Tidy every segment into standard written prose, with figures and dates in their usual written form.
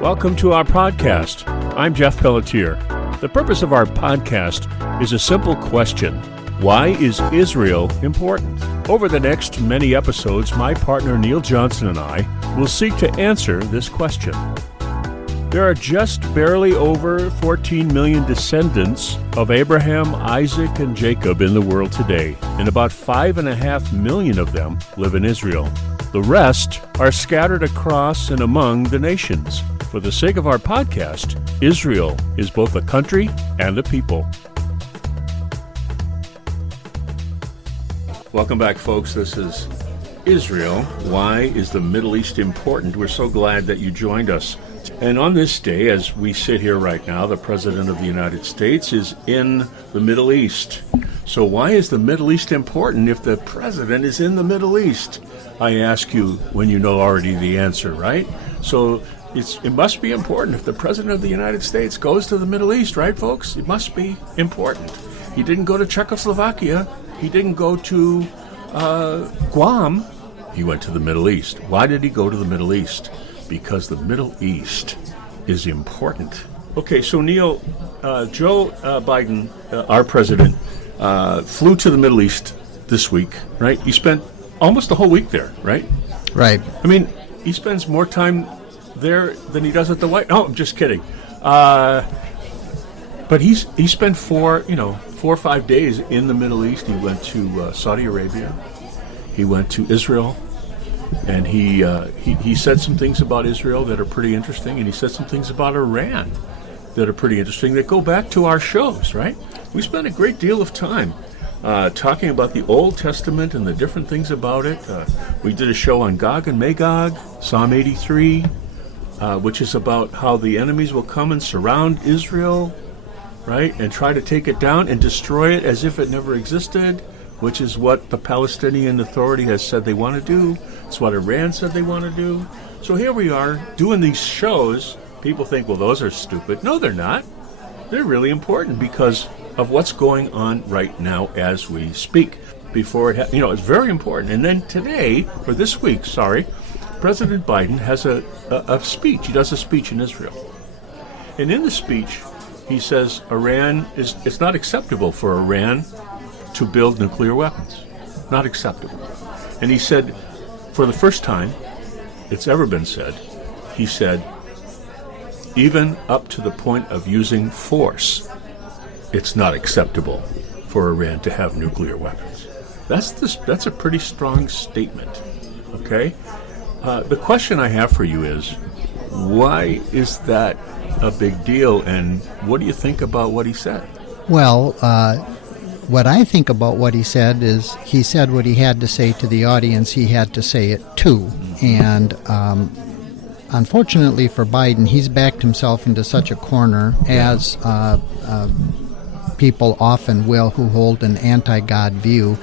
Welcome to our podcast. I'm Jeff Pelletier. The purpose of our podcast is a simple question. Why is Israel important? Over the next many episodes, my partner Neil Johnson and I will seek to answer this question. There are just barely over 14 million descendants of Abraham, Isaac, and Jacob in the world today, and about 5.5 million of them live in Israel. The rest are scattered across and among the nations. For the sake of our podcast, Israel is both a country and a people. Welcome back, folks. This is Israel. Why is the Middle East important? We're so glad that you joined us. And on this day, as we sit here right now, the President of the United States is in the Middle East. So why is the Middle East important if the President is in the Middle East? I ask you when you know already the answer, right? So it must be important if the President of the United States goes to the Middle East, right, folks? It must be important. He didn't go to Czechoslovakia. He didn't go to Guam. He went to the Middle East. Why did he go to the Middle East? Because the Middle East is important. Okay, so Neil, Joe Biden, our president, flew to the Middle East this week, right? He spent almost the whole week there, right? Right. I mean, he spends more time there than he does at the White. Oh, I'm just kidding. But he spent four or 5 days in the Middle East. He went to Saudi Arabia. He went to Israel. And he said some things about Israel that are pretty interesting, and he said some things about Iran that are pretty interesting that go back to our shows, right? We spent a great deal of time talking about the Old Testament and the different things about it. We did a show on Gog and Magog, Psalm 83, which is about how the enemies will come and surround Israel, right, and try to take it down and destroy it as if it never existed, which is what the Palestinian Authority has said they want to do. It's what Iran said they want to do. So here we are doing these shows. People think, well, those are stupid. No, they're not. They're really important because of what's going on right now as we speak. Before it, it's very important. And then today, or this week, President Biden has a speech. He does a speech in Israel. And in the speech, he says it's not acceptable for Iran to build nuclear weapons. Not acceptable. And he said, for the first time it's ever been said, he said, even up to the point of using force, it's not acceptable for Iran to have nuclear weapons. That's a pretty strong statement, okay? The question I have for you is, why is that a big deal, and what do you think about what he said? Well, what I think about what he said is he said what he had to say to the audience. He had to say it too. And unfortunately for Biden, he's backed himself into such a corner, as people often will who hold an anti-God view.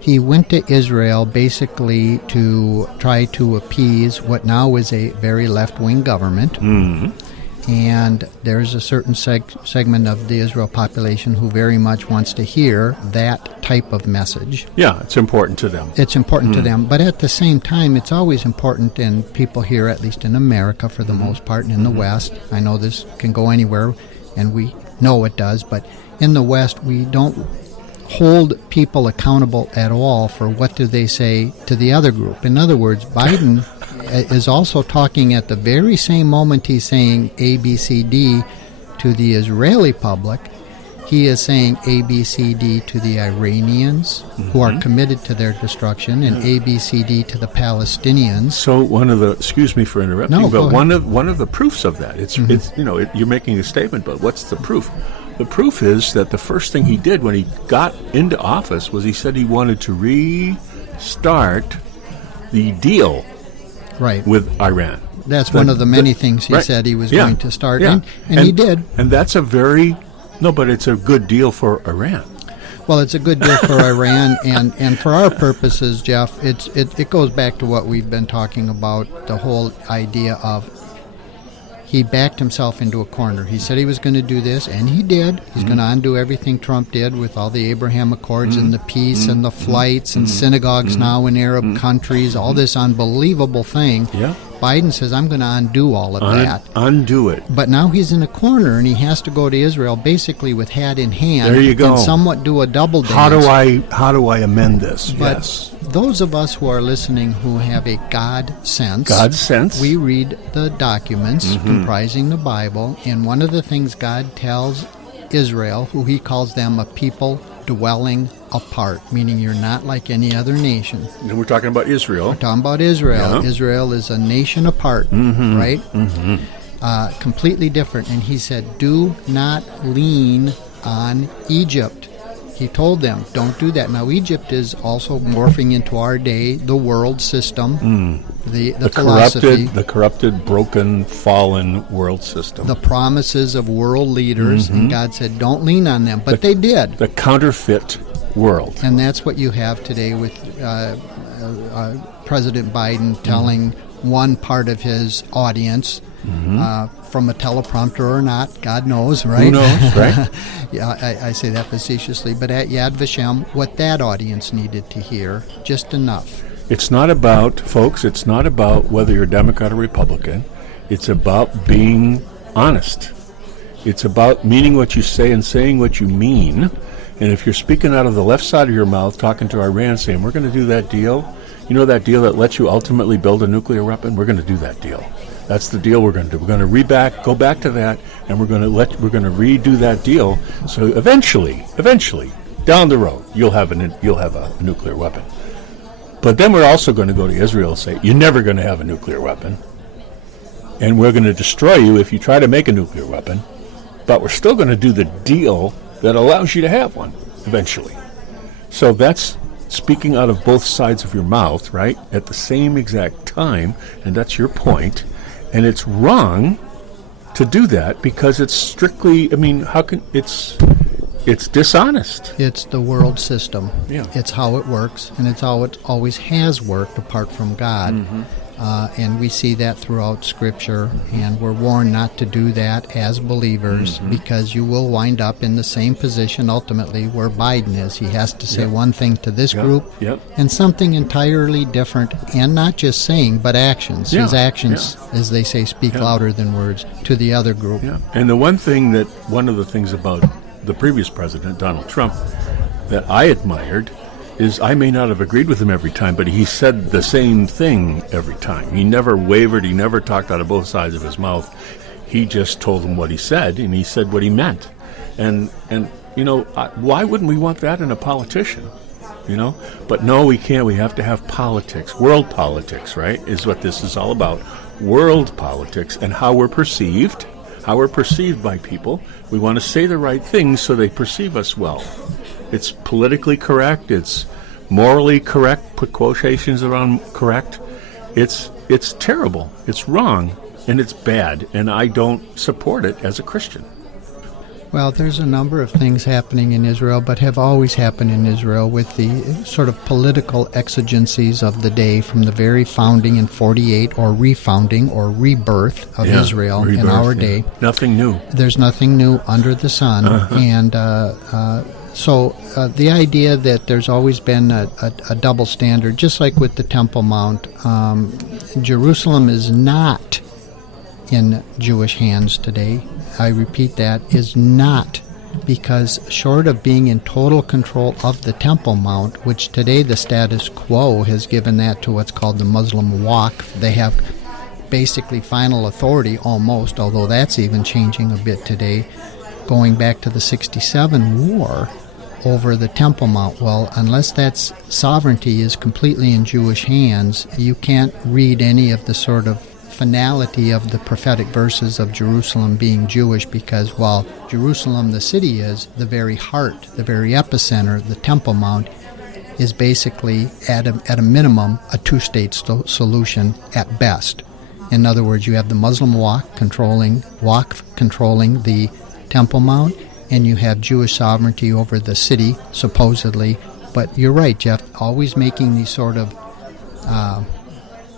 He went to Israel basically to try to appease what now is a very left-wing government. Mm-hmm. And there's a certain segment of the Israel population who very much wants to hear that type of message. Yeah, it's important to them. It's important to them. But at the same time, it's always important, and people here, at least in America for the most part, and in the West, I know this can go anywhere, and we know it does, but in the West, we don't hold people accountable at all for what do they say to the other group. In other words, Biden is also talking at the very same moment he's saying A, B, C, D to the Israeli public. He is saying A, B, C, D to the Iranians, who are committed to their destruction, and A, B, C, D to the Palestinians. So excuse me for interrupting, but one of the proofs of that, you're making a statement, but what's the proof? The proof is that the first thing he did when he got into office was he said he wanted to restart the deal with Iran. That's one of the many things he said he was going to start, and he did. And that's but it's a good deal for Iran. Well, it's a good deal for Iran, and for our purposes, Jeff, it goes back to what we've been talking about, the whole idea of he backed himself into a corner. He said he was going to do this, and he did. He's going to undo everything Trump did with all the Abraham Accords and the peace and the flights and synagogues now in Arab countries, all this unbelievable thing. Yeah. Biden says, I'm going to undo all of that. Undo it. But now he's in a corner, and he has to go to Israel basically with hat in hand. There you go. And somewhat do a double dance. How do I amend this? But yes. those of us who are listening who have a God sense, we read the documents comprising the Bible, and one of the things God tells Israel, who he calls them a people dwelling apart, meaning you're not like any other nation. And we're talking about Israel. We're talking about Israel. Yeah. Israel is a nation apart, right? Completely different. And he said, do not lean on Egypt. He told them, don't do that. Now, Egypt is also morphing into our day, the world system, the philosophy. The corrupted, broken, fallen world system. The promises of world leaders. And God said, don't lean on them. But they did. The counterfeit world. And that's what you have today with President Biden telling one part of his audience, from a teleprompter or not, God knows, right? Who knows, right? Yeah, I say that facetiously, but at Yad Vashem, what that audience needed to hear, just enough. It's not about, folks, it's not about whether you're Democrat or Republican. It's about being honest. It's about meaning what you say and saying what you mean. And if you're speaking out of the left side of your mouth, talking to Iran, saying, we're going to do that deal, you know that deal that lets you ultimately build a nuclear weapon? We're going to do that deal. That's the deal we're going to do. We're going to go back to that, and we're going to redo that deal. So eventually, down the road, you'll have a nuclear weapon. But then we're also going to go to Israel and say, you're never going to have a nuclear weapon, and we're going to destroy you if you try to make a nuclear weapon. But we're still going to do the deal that allows you to have one eventually. So that's speaking out of both sides of your mouth, right, at the same exact time, and that's your point. And it's wrong to do that because it's strictly, it's dishonest. It's the world system. Yeah. It's how it works, and it's how it always has worked apart from God. And we see that throughout Scripture, and we're warned not to do that as believers because you will wind up in the same position ultimately where Biden is. He has to say one thing to this group and something entirely different, and not just saying, but actions. His actions, as they say, speak louder than words to the other group. Yeah. And one of the things about the previous president, Donald Trump, that I admired is I may not have agreed with him every time, but he said the same thing every time. He never wavered. He never talked out of both sides of his mouth. He just told them what he said, and he said what he meant. And why wouldn't we want that in a politician? But no, we can't. We have to have politics. World politics, right, is what this is all about. World politics and how we're perceived by people. We want to say the right things so they perceive us well. It's politically correct. It's morally correct. Put quotations around correct. It's terrible. It's wrong, and it's bad, and I don't support it as a Christian. Well, there's a number of things happening in Israel, but have always happened in Israel with the sort of political exigencies of the day from the very founding in 48 or refounding or rebirth of Israel in our day. Nothing new. There's nothing new under the sun. And so the idea that there's always been a double standard, just like with the Temple Mount, Jerusalem is not in Jewish hands today. I repeat, that is not, because short of being in total control of the Temple Mount, which today the status quo has given that to what's called the Muslim Waqf, they have basically final authority almost, although that's even changing a bit today, going back to the 67 war over the Temple Mount. Well, unless that sovereignty is completely in Jewish hands, you can't read any of the sort of finality of the prophetic verses of Jerusalem being Jewish, because while Jerusalem, the city, is the very heart, the very epicenter, the Temple Mount is basically, at a minimum, a two-state solution at best. In other words, you have the Muslim Waqf controlling the Temple Mount, and you have Jewish sovereignty over the city, supposedly. But you're right, Jeff, always making these sort of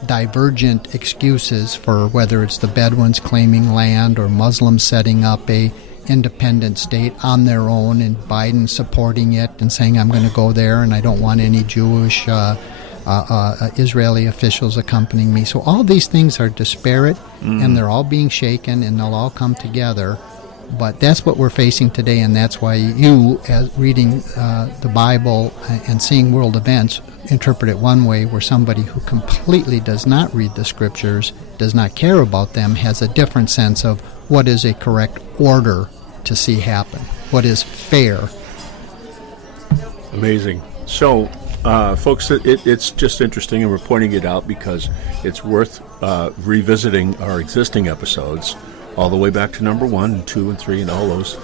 divergent excuses for whether it's the Bedouins claiming land or Muslims setting up a independent state on their own, and Biden supporting it and saying, I'm going to go there and I don't want any Jewish Israeli officials accompanying me. So all these things are disparate, and they're all being shaken, and they'll all come together. But that's what we're facing today, and that's why you, as reading the Bible and seeing world events, interpret it one way, where somebody who completely does not read the Scriptures, does not care about them, has a different sense of what is a correct order to see happen, what is fair. Amazing. So, folks, it's just interesting, and we're pointing it out because it's worth revisiting our existing episodes all the way back to number 1 and 2 and 3 and all those.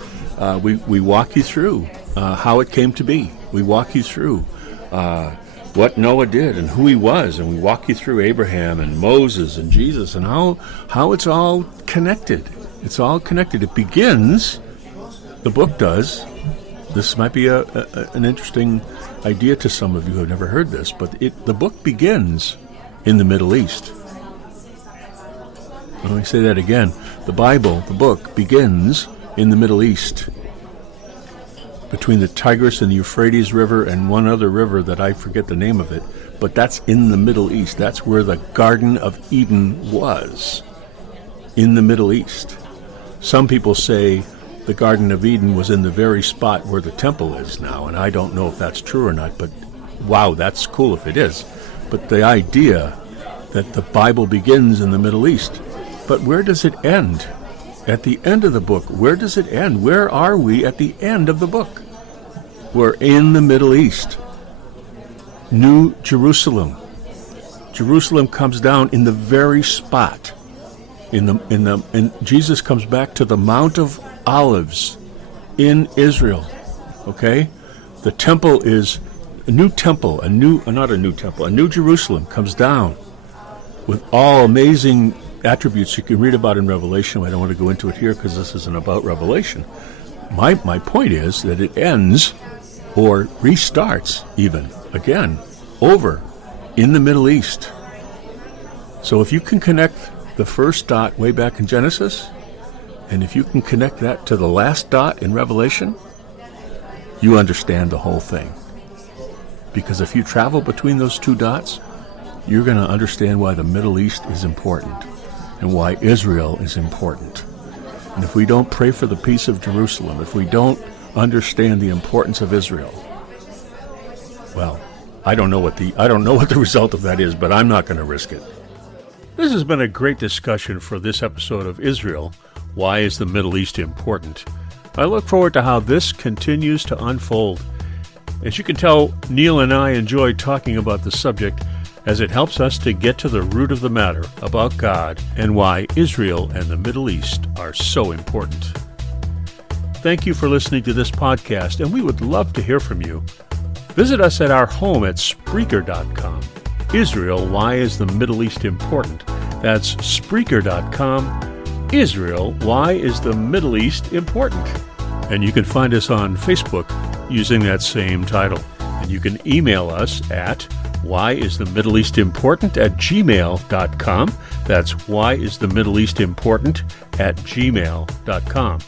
We walk you through how it came to be. We walk you through what Noah did and who he was, and we walk you through Abraham and Moses and Jesus and how it's all connected. It's all connected. It begins, the book does. This might be an interesting idea to some of you who have never heard this, but the book begins in the Middle East. Let me say that again. The Bible, the book, begins in the Middle East, between the Tigris and the Euphrates River and one other river that I forget the name of it, but that's in the Middle East. That's where the Garden of Eden was, in the Middle East. Some people say the Garden of Eden was in the very spot where the temple is now, and I don't know if that's true or not, but wow, that's cool if it is. But the idea that the Bible begins in the Middle East. But where does it end? At the end of the book, where does it end? Where are we at the end of the book? We're in the Middle East. New Jerusalem. Jerusalem comes down in the very spot. And Jesus comes back to the Mount of Olives in Israel. Okay? The temple is a new temple, a new Jerusalem comes down with all amazing attributes you can read about in Revelation. I don't want to go into it here because this isn't about Revelation. My point is that it ends or restarts even again over in the Middle East. So if you can connect the first dot way back in Genesis, and if you can connect that to the last dot in Revelation, you understand the whole thing. Because if you travel between those two dots, you're going to understand why the Middle East is important and why Israel is important. And if we don't pray for the peace of Jerusalem, if we don't understand the importance of Israel, well, I don't know what the result of that is, but I'm not going to risk it. This has been a great discussion for this episode of Israel. Why is the Middle East important? I look forward to how this continues to unfold. As you can tell, Neil and I enjoy talking about the subject, as it helps us to get to the root of the matter about God and why Israel and the Middle East are so important. Thank you for listening to this podcast, and we would love to hear from you. Visit us at our home at Spreaker.com. Israel, why is the Middle East important? That's Spreaker.com. Israel, why is the Middle East important? And you can find us on Facebook using that same title. And you can email us at whyisthemiddleeastimportant@gmail.com. That's whyisthemiddleeastimportant@gmail.com.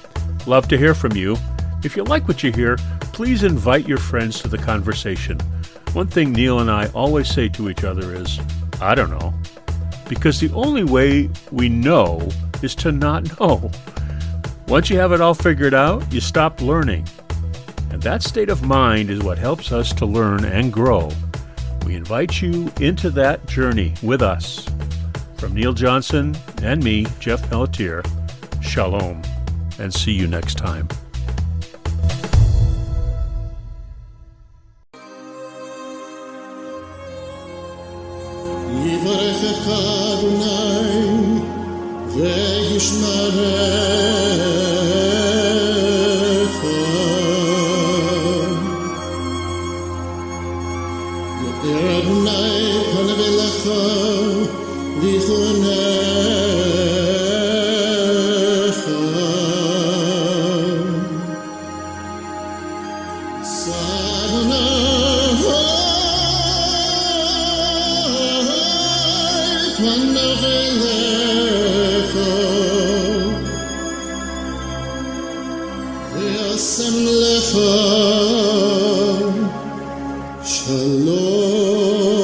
Love to hear from you. If you like what you hear, please invite your friends to the conversation. One thing Neil and I always say to each other is, I don't know. Because the only way we know is to not know. Once you have it all figured out, you stop learning. And that state of mind is what helps us to learn and grow. We invite you into that journey with us. From Neil Johnson and me, Jeff Pelletier, shalom, and see you next time. יברכך אדוני וישמרך יאר אדוני פניו אליך ויחונך שא אדוני Lecha, Shalom.